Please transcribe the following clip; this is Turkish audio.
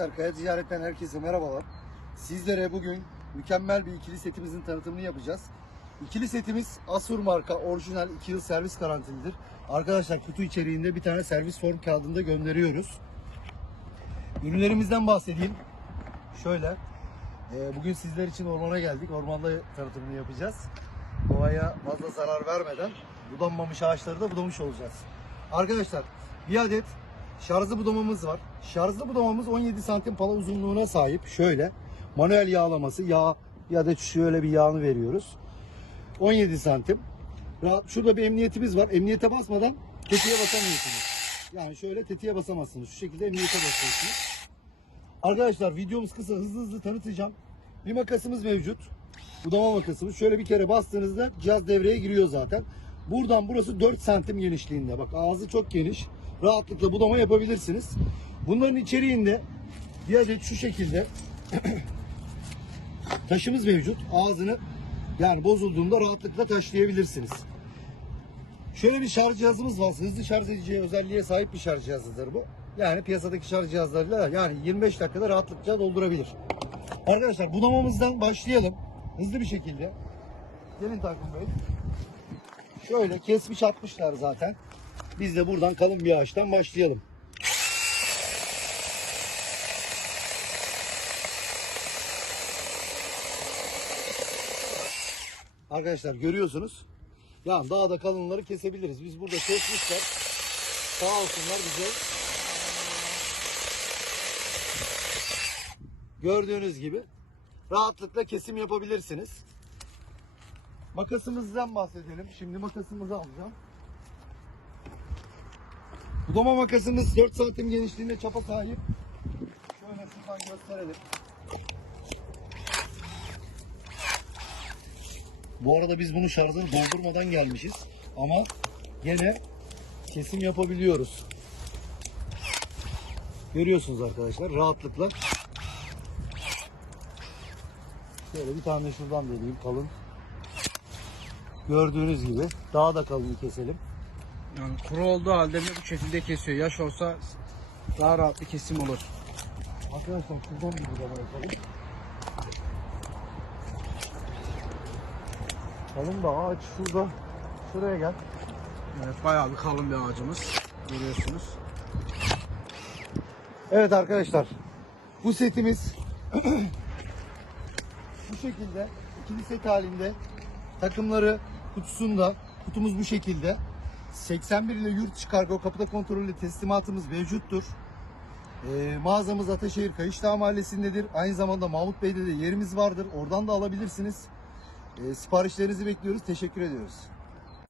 Arkadaşlar Kaya Ticaret'ten herkese merhabalar. Sizlere bugün mükemmel bir ikili setimizin tanıtımını yapacağız. İkili setimiz Asur marka orijinal 2 yıl servis garantilidir. Arkadaşlar kutu içeriğinde bir tane servis form kağıdında gönderiyoruz. Ürünlerimizden bahsedeyim. Şöyle. e, Bugün sizler için ormana geldik. Ormanda tanıtımını yapacağız. Doğaya fazla zarar vermeden budanmamış ağaçları da budamış olacağız. Arkadaşlar bir adet şarjlı budamamız var. Şarjlı budamamız 17 santim pala uzunluğuna sahip. Şöyle manuel yağlaması yağ bir adet şöyle bir yağını veriyoruz. 17 santim. Şurada bir emniyetimiz var. Emniyete basmadan tetiğe basamıyorsunuz. Yani şöyle tetiğe basamazsınız. Şu şekilde emniyete basıyorsunuz. Arkadaşlar videomuz kısa hızlı hızlı tanıtacağım. Bir makasımız mevcut. Budama makasımız. Şöyle bir kere bastığınızda cihaz devreye giriyor zaten. Buradan burası 4 santim genişliğinde. Bak ağzı çok geniş. Rahatlıkla budama yapabilirsiniz. Bunların içeriğinde bir adet şu şekilde taşımız mevcut. Ağzını yani bozulduğunda rahatlıkla taşlayabilirsiniz. Şöyle bir şarj cihazımız var. Hızlı şarj edici özelliğe sahip bir şarj cihazıdır bu. Yani piyasadaki şarj cihazlarıyla yani 25 dakikada rahatlıkla doldurabilir. Arkadaşlar budamamızdan başlayalım. Hızlı bir şekilde. Gelin Takım Bey. Şöyle kesmiş atmışlar zaten. Biz de buradan kalın bir ağaçtan başlayalım. Arkadaşlar görüyorsunuz. Yani daha da kalınları kesebiliriz. Biz burada kesmişler. Sağ olsunlar bize. Gördüğünüz gibi rahatlıkla kesim yapabilirsiniz. Makasımızdan bahsedelim. Şimdi makasımızı alacağım. Budama makasımız 4 santim genişliğinde çapa sahip. Şöyle şuradan gösterelim. Bu arada biz bunu şarjını doldurmadan gelmişiz. Ama gene kesim yapabiliyoruz. Görüyorsunuz arkadaşlar rahatlıkla. Şöyle bir tane şuradan deneyeyim kalın. Gördüğünüz gibi daha da kalın keselim. Yani kuru olduğu halde bile bu şekilde kesiyor. Yaş olsa daha rahat bir kesim olur. Arkadaşlar şuradan bir budama yapalım. Kalın da ağaç şurada. Şuraya gel. Evet bayağı bir kalın bir ağacımız. Görüyorsunuz. Evet arkadaşlar. Bu setimiz bu şekilde ikili set halinde takımları kutusunda kutumuz bu şekilde 81 ile yurt dışı kargo kapıda kontrollü teslimatımız mevcuttur. Ee, mağazamız Ataşehir Kayışdağ Mahallesi'ndedir. Aynı zamanda Mahmut Bey'de de yerimiz vardır. Oradan da alabilirsiniz. Ee, siparişlerinizi bekliyoruz. Teşekkür ediyoruz.